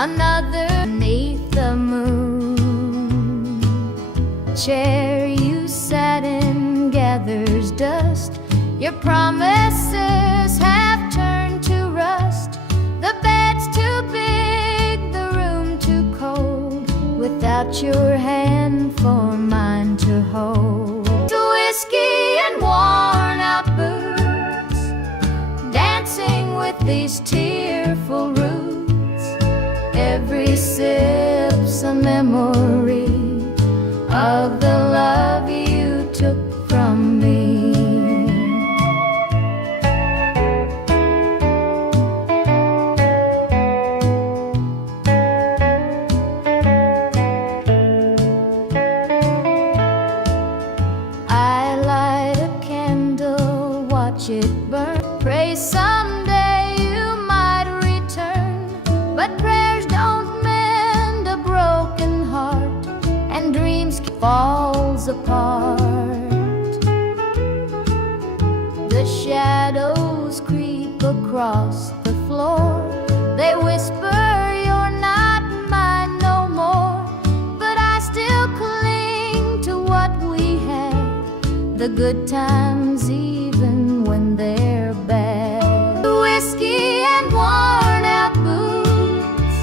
another beneath the moon. Chair you sat in gathers dust, your promises have turned to rust. The bed's too big, the room too cold, without your hand for mine to hold. The whiskey and worn out boots, dancing with these tearful roots. Every sip's a memory of the love you took from me. I light a candle, watch it burn, pray someday you might return. But prayers don't mend a broken heart, and dreams falls apart. The shadows creep across the floor, they whisper you're not mine no more. But I still cling to what we had, the good times even when they're bad. The whiskey and worn out boots,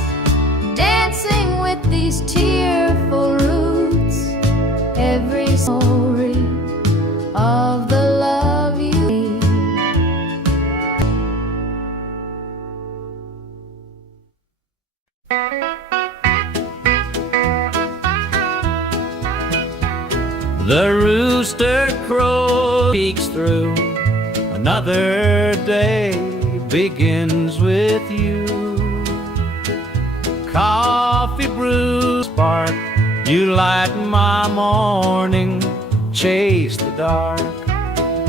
dancing with these tearful roots. Every story of the love you gave. The rooster crow peeks through, another day begins with you. Coffee brews spark, you light my morning, chase the dark.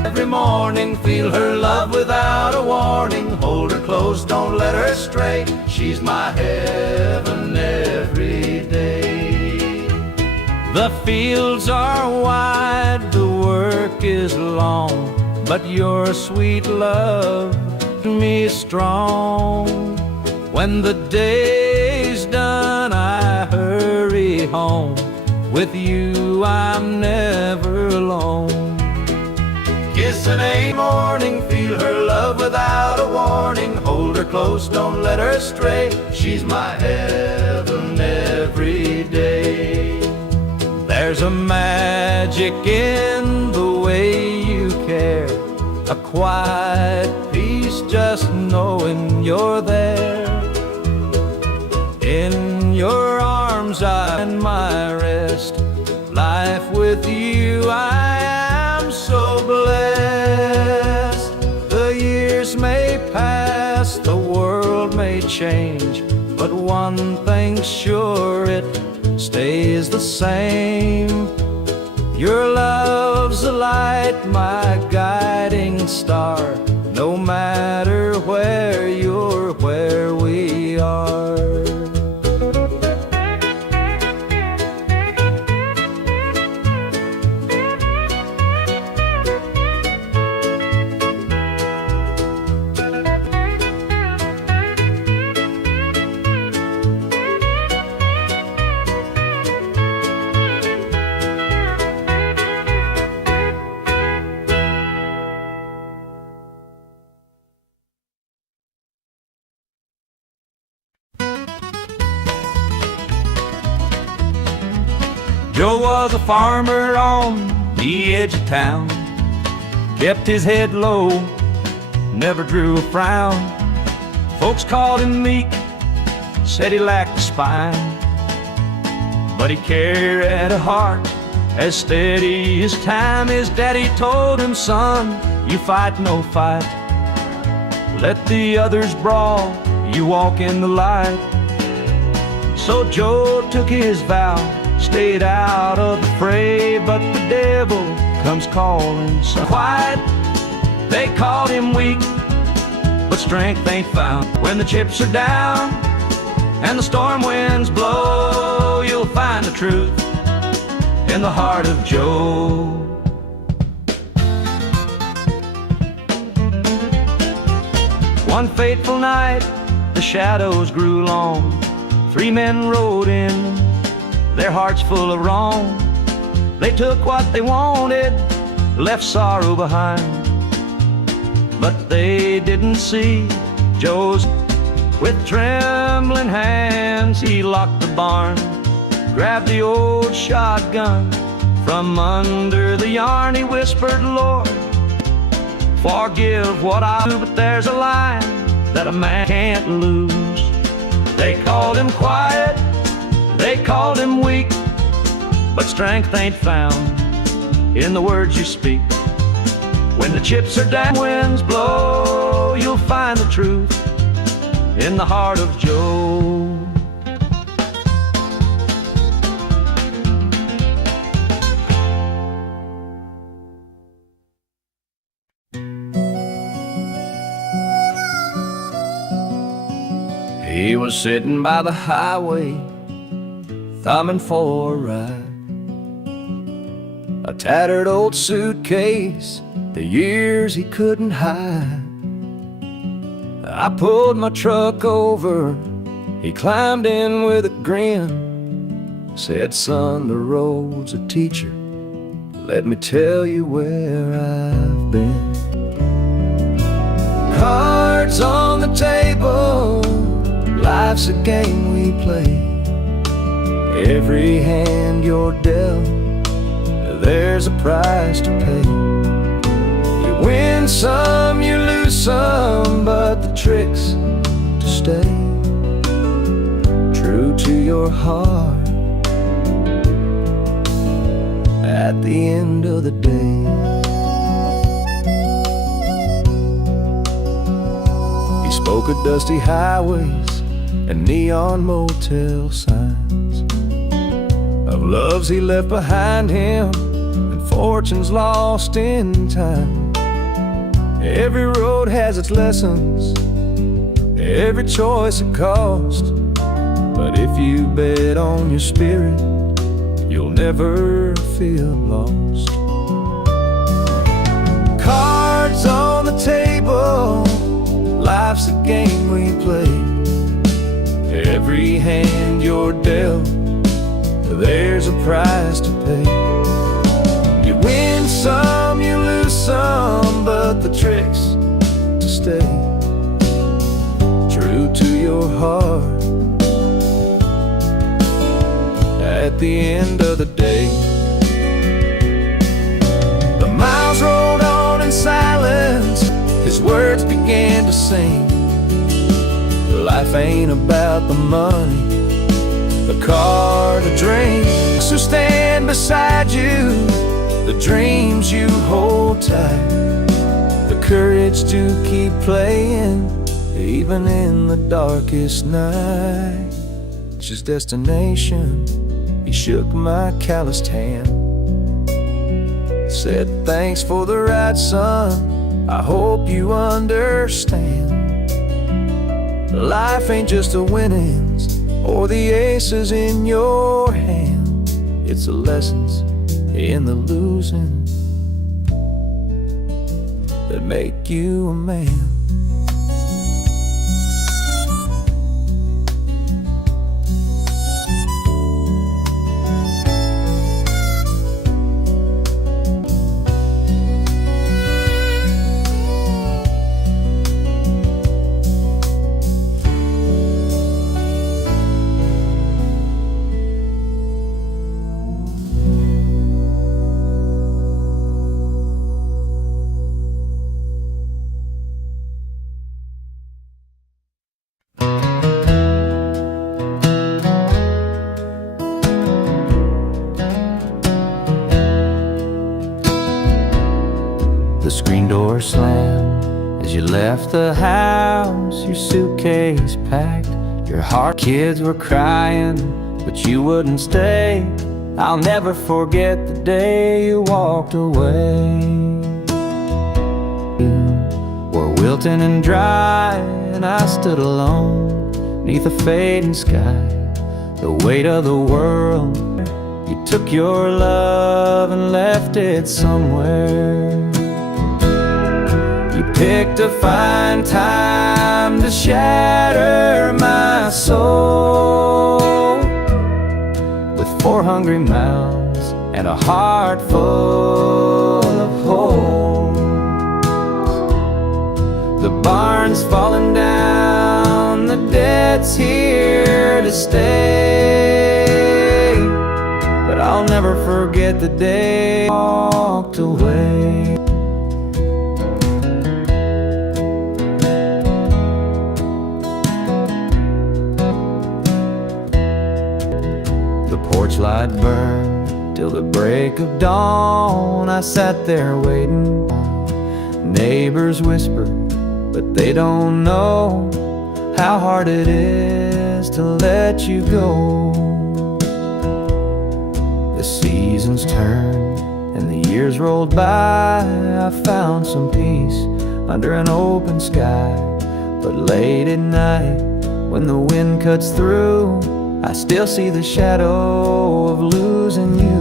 Every morning feel her love without a warning. Hold her close, don't let her stray. She's my heaven every day. The fields are wide, the work is long, but your sweet love to me is strong. When the day's done, I hurry home. With you, I'm never alone. Kissing a morning, feel her love without a warning. Hold her close, don't let her stray. She's my heaven every day. There's a magic in the way you care, a quiet peace just knowing you're there. In your arms I find my rest. Life with you I am so blessed. The years may pass, the world may change, but one thing's sure, it stays the same. Your love's a light, my guiding star, no matter where you're, where we are. Joe was a farmer on the edge of town, kept his head low, never drew a frown. Folks called him meek, said he lacked a spine, but he carried a heart as steady as time. His daddy told him, son, you fight no fight, let the others brawl, you walk in the light. So Joe took his vow, stayed out of the fray, but the devil comes calling. So quiet, they called him weak, but strength ain't found. When the chips are down and the storm winds blow, you'll find the truth in the heart of Joe. One fateful night, the shadows grew long, 3 men rode in, their hearts full of wrong. They took what they wanted, left sorrow behind. But they didn't see Joe's. With trembling hands he locked the barn, grabbed the old shotgun. From under the yarn he whispered, Lord, forgive what I do, but there's a line that a man can't lose. They called him quiet, they called him weak, but strength ain't found in the words you speak. When the chips are down, winds blow, you'll find the truth in the heart of Joe. He was sitting by the highway, thumbing for a ride. A tattered old suitcase, the years he couldn't hide. I pulled my truck over, he climbed in with a grin. Said, son, the road's a teacher, let me tell you where I've been. Cards on the table, life's a game we play. Every hand you're dealt, there's a price to pay. You win some, you lose some, but the trick's to stay true to your heart at the end of the day. He spoke of dusty highways and neon motel signs, of loves he left behind him and fortunes lost in time. Every road has its lessons, every choice a cost, but if you bet on your spirit, you'll never feel lost. Cards on the table, life's a game we play. Every hand you're dealt, there's a price to pay. You win some, you lose some, but the trick's to stay true to your heart at the end of the day. The miles rolled on in silence, his words began to sing. Life ain't about the money, the car, the dreams who stand beside you, the dreams you hold tight, the courage to keep playing even in the darkest night. His destination, he shook my calloused hand, said, thanks for the ride, son, I hope you understand. Life ain't just the winnings or the aces in your hand, it's the lessons in the losing that make you a man. The screen door slammed as you left the house, your suitcase packed, your heart. Kids were crying, but you wouldn't stay. I'll never forget the day you walked away. You were wilting and dry, and I stood alone neath a fading sky, the weight of the world. You took your love and left it somewhere. You picked a fine time to shatter my soul with 4 hungry mouths and a heart full of holes. The barn's falling down, the debt's here to stay, but I'll never forget the day I walked away. The porch light burned till the break of dawn. I sat there waiting. Neighbors whispered, but they don't know how hard it is to let you go. The seasons turned and the years rolled by. I found some peace under an open sky. But late at night, when the wind cuts through, I still see the shadow of losing you.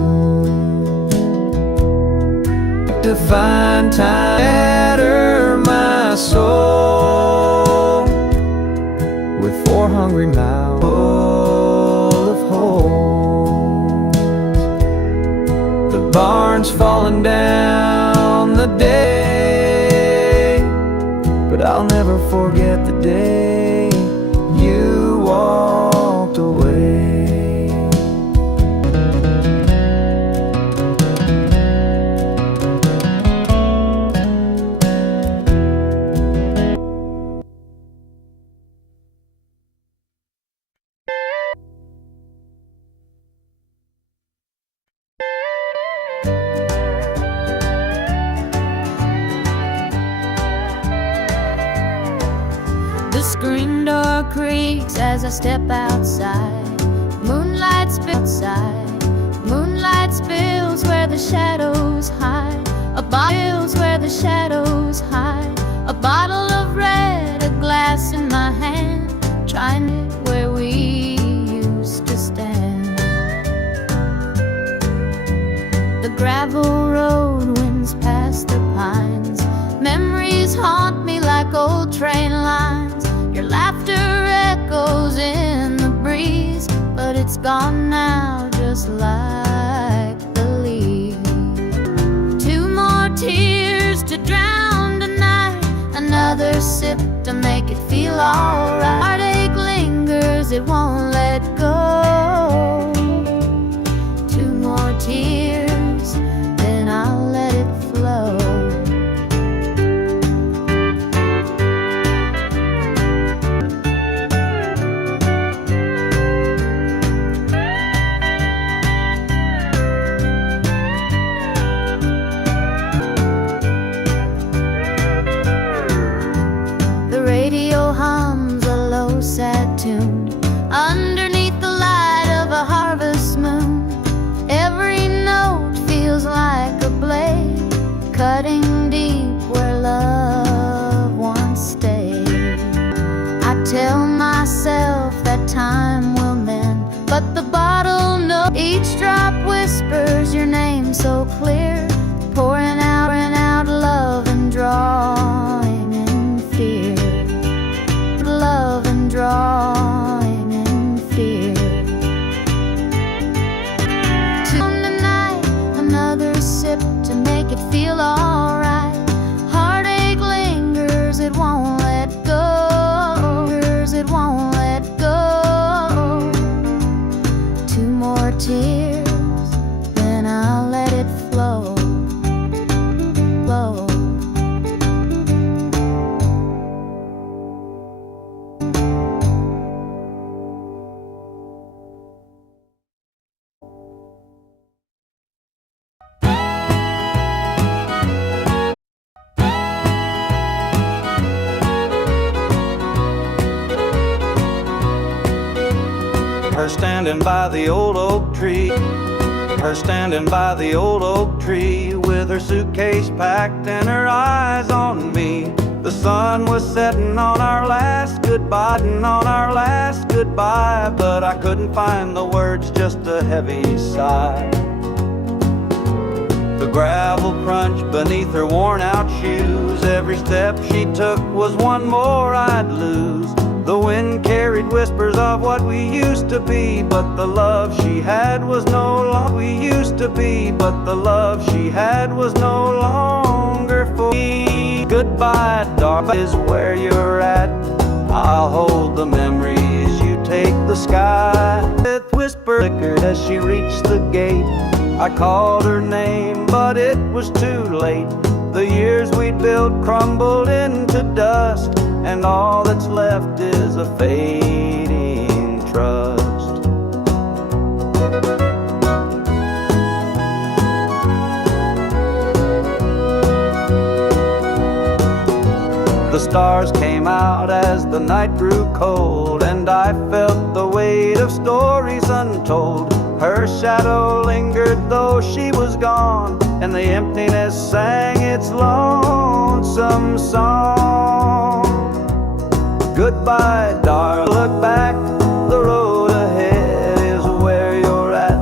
To find time to shatter my soul with 4 hungry mouths full of holes. The barn's falling down the day, but I'll never forget the day you walked away. The screen door creaks as I step outside. Moonlight spills where the shadows hide. A bottle where the shadows hide. A bottle of red, a glass in my hand, trying it where we used to stand. The gravel road winds past the pines. Memories haunt me like old train lines. Your laughter echoes in the breeze, but it's gone now, just like the leaves. 2 more tears to drown tonight, another sip to make it feel alright. Heartache lingers, it won't let go. 2 more tears, then I'll let it flow. Underneath the light of a harvest moon, every note feels like a blade, cutting deep where love once stayed. I tell myself that time will mend, but the bottle knows. Each drop whispers your name so clear, pouring out love and drawing in fear. Love and drawing in fear. Tonight, another sip to make it feel alright. Heartache lingers, it won't let go. It won't let go. 2 more tears, then I'll let it flow. Flow. Her standing by the old oak tree. Her standing by the old oak tree with her suitcase packed and her eyes on me. The sun was setting on our last goodbye, but I couldn't find the words, just a heavy sigh. the gravel crunch beneath her worn-out shoes. Every step she took was one more I'd lose. The wind carried whispers of what we used to be, but the love she had was no longer. We used to be, but the love she had was no longer for me. Goodbye, darling, is where you're at. I'll hold the memories, you take the sky. With whisper flickered as she reached the gate. I called her name, but it was too late. The years we'd built crumbled into dust, and all that's left is a fading trust. The stars came out as the night grew cold, and I felt the weight of stories untold. Her shadow lingered though she was gone, and the emptiness sang its lonesome song. Goodbye, darling, look back, the road ahead is where you're at.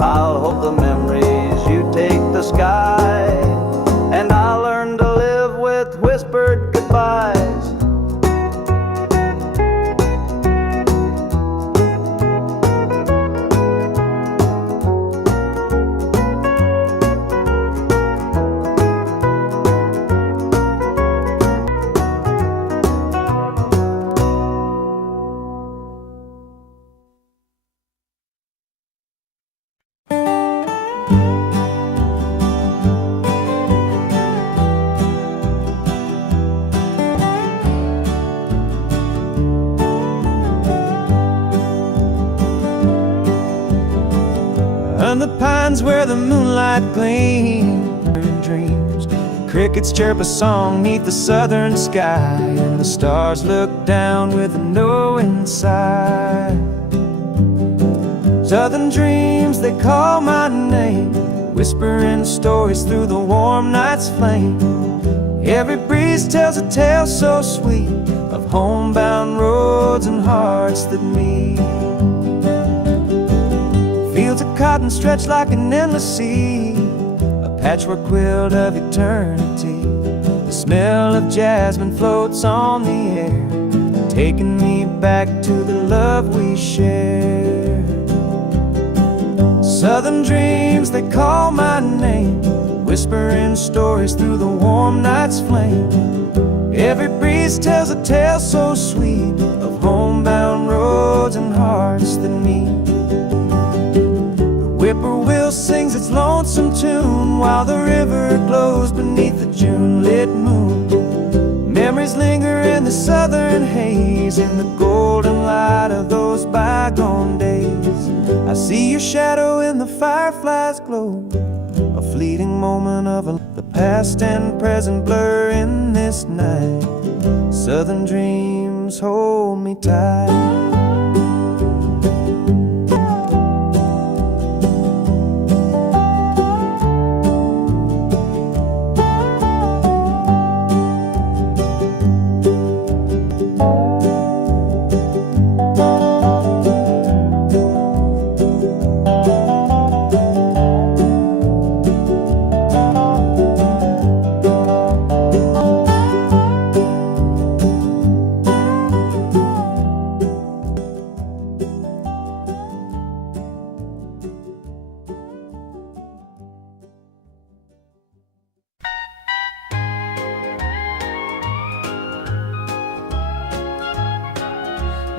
I'll hold the memories, you take the sky, and I'll learn to live with whispered goodbyes. On the pines where the moonlight gleams in dreams, crickets chirp a song neath the southern sky, and the stars look down with a knowing sigh. Southern dreams, they call my name, whispering stories through the warm night's flame. Every breeze tells a tale so sweet of homebound roads and hearts that meet. Fields of cotton stretch like an endless sea, a patchwork quilt of eternity. The smell of jasmine floats on the air, taking me back to the love we shared. Southern dreams, they call my name, whispering stories through the warm night's flame. Every breeze tells a tale so sweet of homebound roads and hearts that meet. Whippoorwill sings its lonesome tune while the river glows beneath the June-lit moon. Memories linger in the southern haze, in the golden light of those bygone days. I see your shadow in the firefly's glow, a fleeting moment of the past and present blur in this night. Southern dreams hold me tight.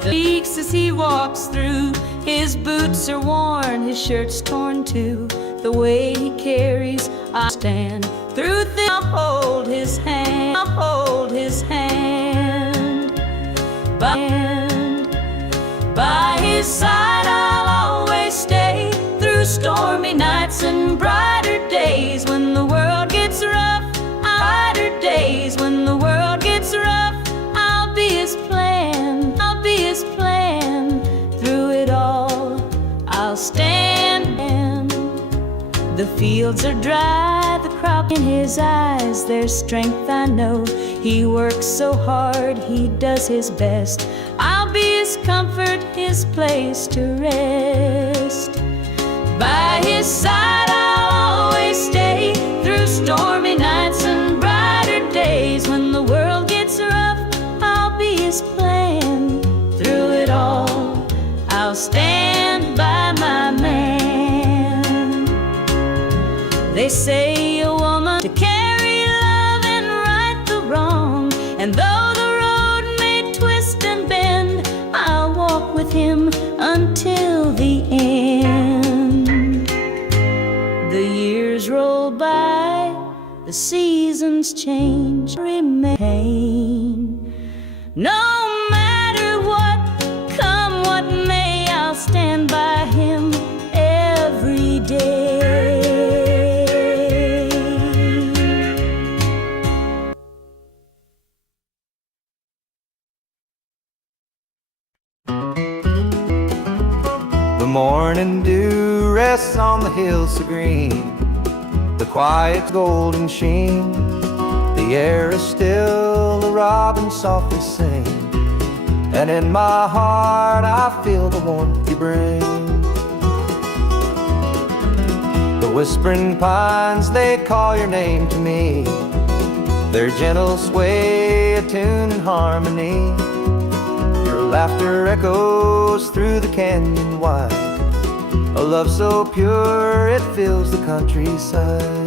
Speaks as he walks through. His boots are worn, his shirt's torn too. The way he carries, I stand through the I'll hold his hand, I'll hold his hand. By his side I'll always stay, through stormy nights and brighter days. When the world gets rough, brighter days. When the world gets rough, I'll be his plan, I'll be his plan. Through it all, I'll stand. The fields are dry, the crop in his eyes, there's strength I know. He works so hard, he does his best. I'll be his comfort, his place to rest. By his side I'll always stay, stormy nights and brighter days. When the world gets rough, I'll be his plan. Through it all, I'll stand by my man. They say a woman to carry love and right the wrong, and though the road may twist and bend, I'll walk with him until the end. The years roll by, the seasons change, remain. No matter what, come what may, I'll stand by him every day. The morning dew rests on the hills so green, the quiet golden sheen. The air is still, the robins softly sing, and in my heart I feel the warmth you bring. The whispering pines, they call your name to me, their gentle sway, a tune and harmony. Your laughter echoes through the canyon wide, a love so pure it fills the countryside.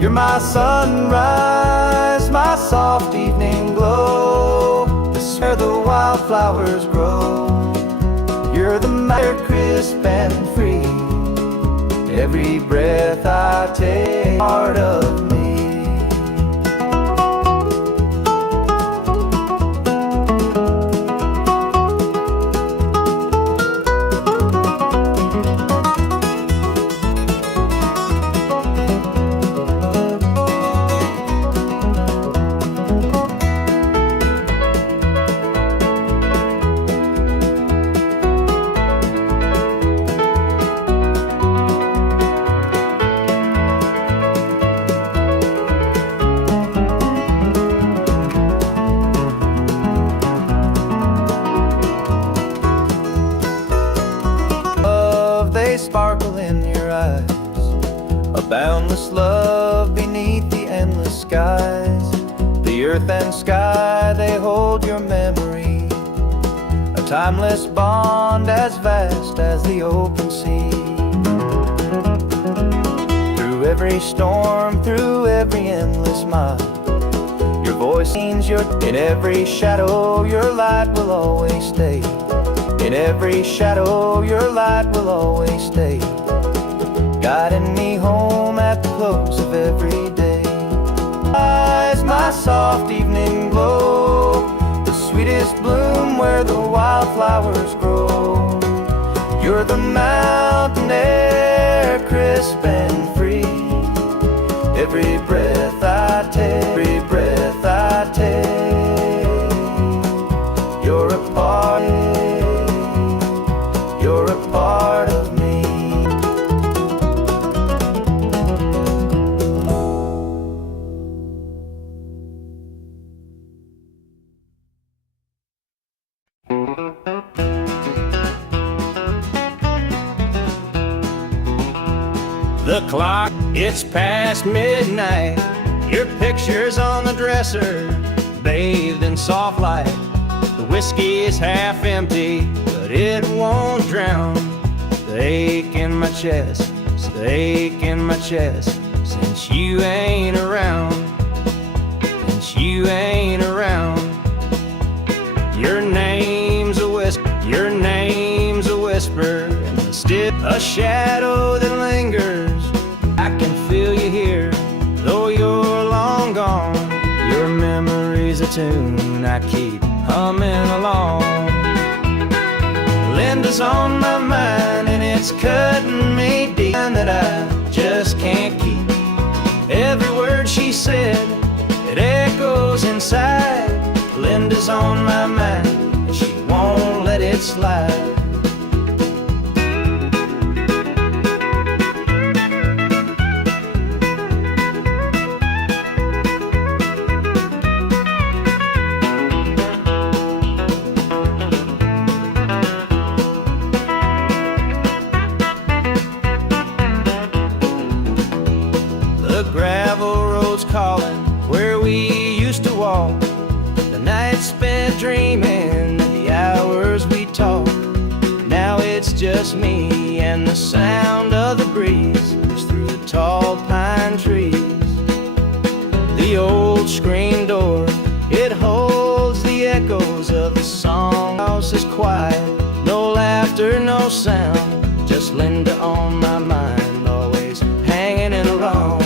You're my sunrise, my soft evening glow, this where the wildflowers grow. You're the matter crisp and free, every breath I take, part of me. Sparkle in your eyes, a boundless love beneath the endless skies. The earth and sky, they hold your memory, a timeless bond as vast as the open sea. Through every storm, through every endless mile, your voice means you're in every shadow, your light will always stay. In every shadow, your light will always stay, guiding me home at the close of every day. Eyes, my soft evening glow, the sweetest bloom where the wildflowers grow. You're the mountain air, crisp and free, every breath I take, every breath I take. You're a part, you're a part of me. The clock, it's past midnight. Your picture's on the dresser, bathed in soft light. The whiskey is half empty, but it won't drown the ache in my chest, the ache in my chest. Since you ain't around, since you ain't around. Your name's a whisper, your name's a whisper, and still a shadow that lingers. I can feel you here, though you're long gone. Your memory's a tune I keep humming along. Linda's on my mind and it's cutting me deep, that I just can't keep. Every word she said, it echoes inside. Linda's on my mind and she won't let it slide. dreaming the hours we talk. Now it's just me and the sound of the breeze through the tall pine trees. The old screen door, it holds the echoes of the song. The house is quiet, no laughter, no sound, just Linda on my mind, always hanging in a wrong.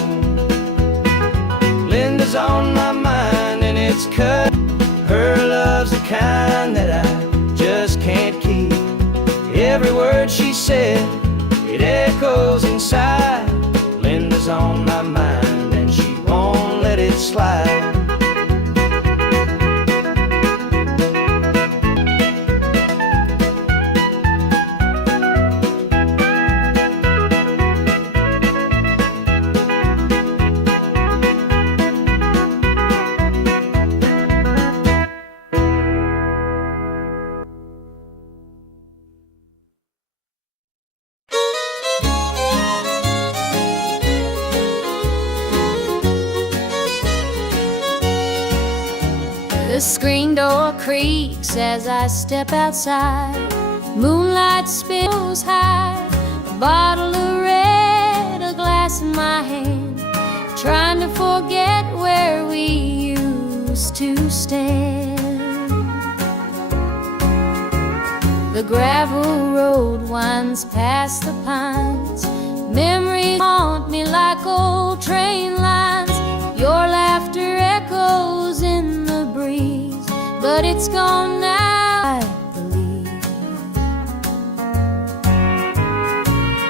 Linda's on my mind and it's cut. Her love's the kind that I just can't keep. Every word she said, it echoes inside. Linda's on my mind and she won't let it slide. The screen door creaks as I step outside. Moonlight spills high, a bottle of red, a glass in my hand, trying to forget where we used to stand. The gravel road winds past the pines. Memories haunt me like old train lines. Your laughter echoes in the breeze, but it's gone now, I believe.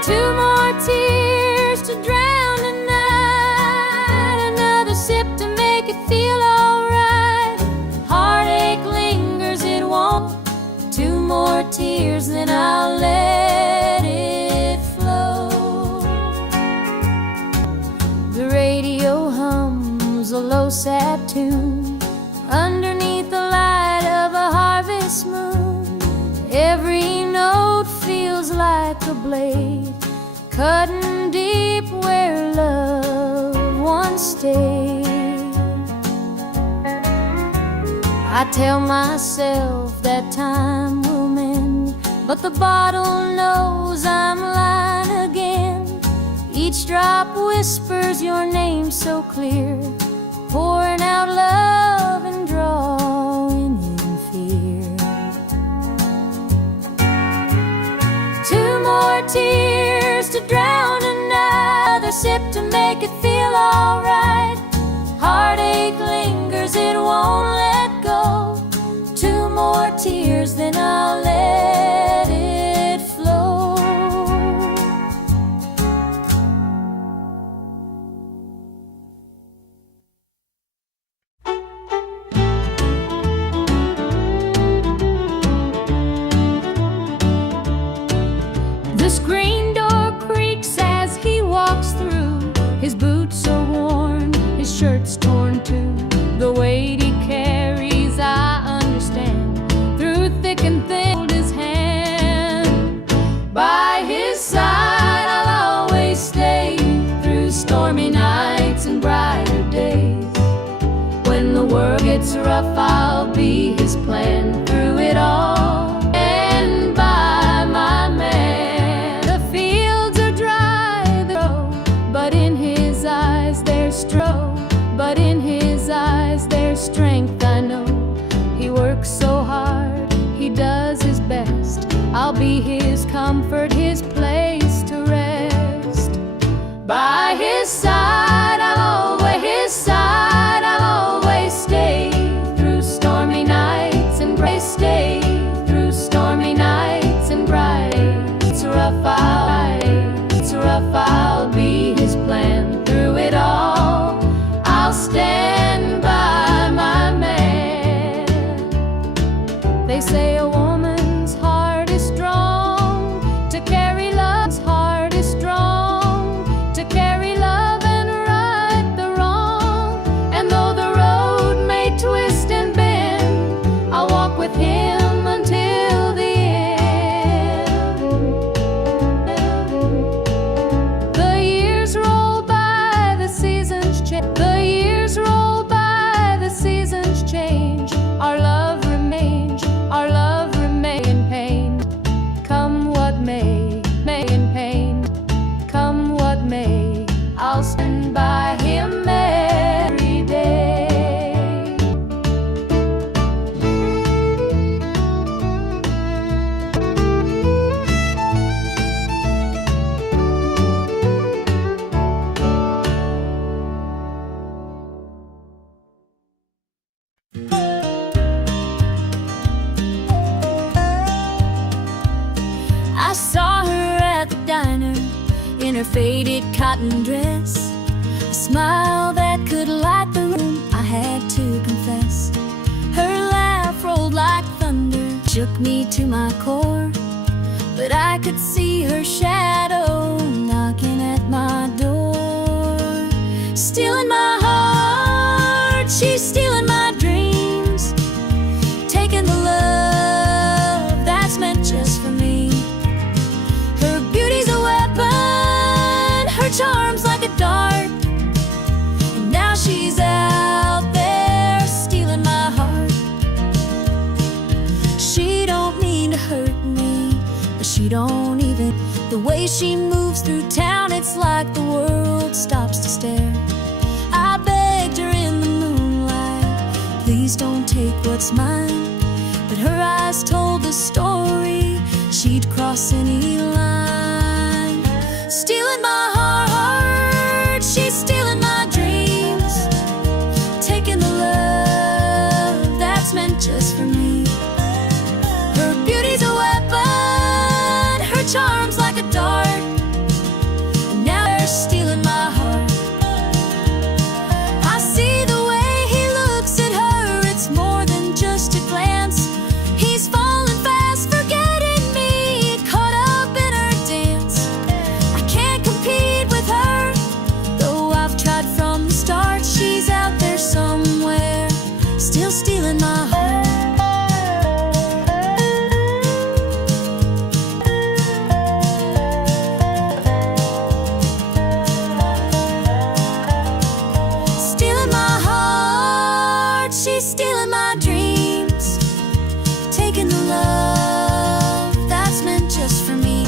2 more tears to drown the night, another sip to make it feel alright. Heartache lingers, it won't. 2 more tears, then I'll let it flow. The radio hums a low sad tune underneath the light of a harvest moon. Every note feels like a blade cutting deep where love once stayed. I tell myself that time will mend, but the bottle knows I'm lying again. Each drop whispers your name so clear, pouring out love and drawing in fear. 2 more tears to drown another sip to make it feel alright. Heartache lingers, it won't let go. 2 more tears, then I'll let it flow. The screen door creaks as he walks through. His boots are worn, his shirt's torn too. The weight he carries, I understand. Through thick and thin, hold his hand. By his side, I'll always stay. Through stormy nights and brighter days. When the world gets rough, I'll be his plan. Through it all, and by my man. The fields are dry, but in his eyes there's strength. But in his eyes there's strength, I know. He works so hard, he does his best. I'll be his comfort, his place to rest. By his side, I'll always stay. Through stormy nights and gray stay. Through stormy nights and bright. It's rough, I'll be his plan. Through it all, I'll stand by my man. They say a woman's heart is strong to carry love's heart is strong to carry love and right. her faded cotton dress, a smile that could light the room, I had to confess. Her laugh rolled like thunder, shook me to my core, but I could see her shadow knocking at my door. Stealing my heart, she's stealing my dreams, taking the love that's meant just for me. Her beauty's a weapon, her charm's like a dart, and now she's out there stealing my heart. She don't mean to hurt me, but she don't even. The way she moves through town, it's like the world stops to stare. I begged her in the moonlight, please don't take what's mine, but her eyes told the story, she'd cross any line. Stealing my heart, she's stealing my dreams, taking the love that's meant just for me. Her beauty's a weapon, her charm's like a dart, and now they're stealing my heart. I see the way he looks at her, it's more than just a glance. He's falling fast, forgetting me, caught up in her dance. I can't compete with her, though I've tried from the start. She's out there somewhere, still stealing my heart. Stealing my heart, she's stealing my dreams, taking the love that's meant just for me.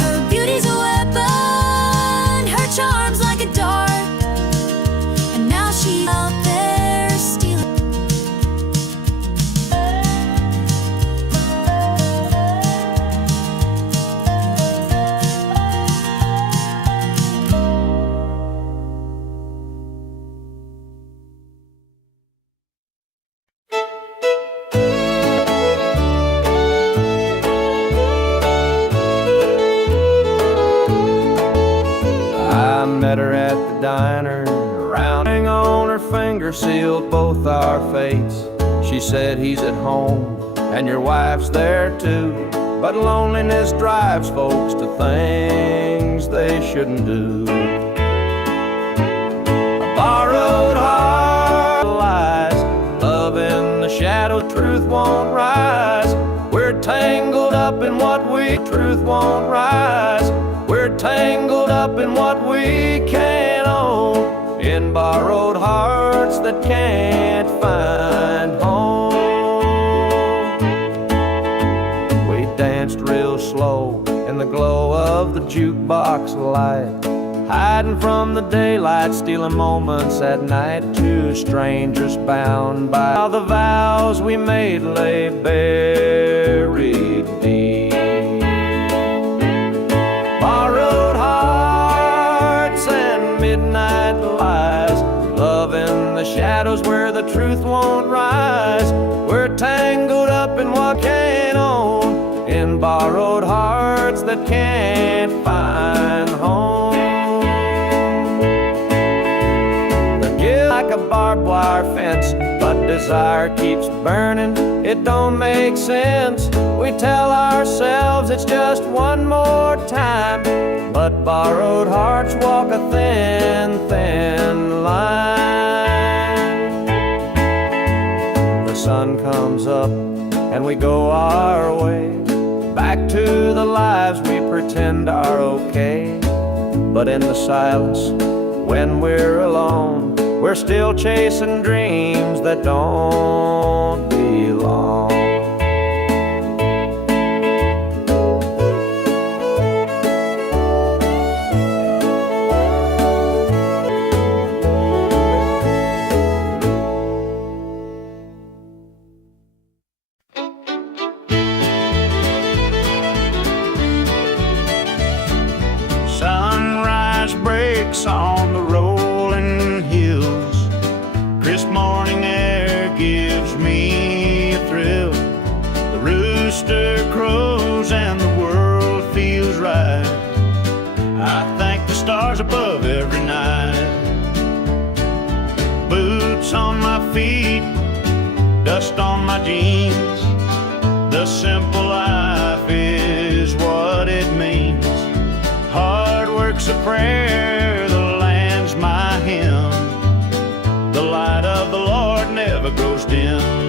Her beauty's a weapon, her charm's like a dart, and now she's out there stealing. I met her at the diner, round ring on her finger sealed both our fates. She said he's at home and your wife's there too, but loneliness drives folks to things they shouldn't do. A borrowed heart lies, love in the shadow, truth won't rise. We're tangled up in what we, truth won't rise. We're tangled up in what we can't own, in borrowed hearts that can't find home. We danced real slow in the glow of the jukebox light, hiding from the daylight, stealing moments at night. Two strangers bound by all the vows we made lay buried deep. Borrowed hearts and midnight lies, love in the shadows where the truth won't rise. We're tangled up in what can't own, in borrowed hearts that can't find home. The guilt like a barbed wire fence, but desire keeps burning. It don't make sense. We tell ourselves it's just one more time, but borrowed hearts walk a thin, thin line. The sun comes up and we go our way, back to the lives we pretend are okay. But in the silence, when we're alone, we're still chasing dreams that don't belong. Sunrise breaks on the rolling hills, crisp morning air gives me a thrill. The rooster crows and the world feels right. boots on my feet, dust on my jeans. The simple life is what it means. Hard work's a prayer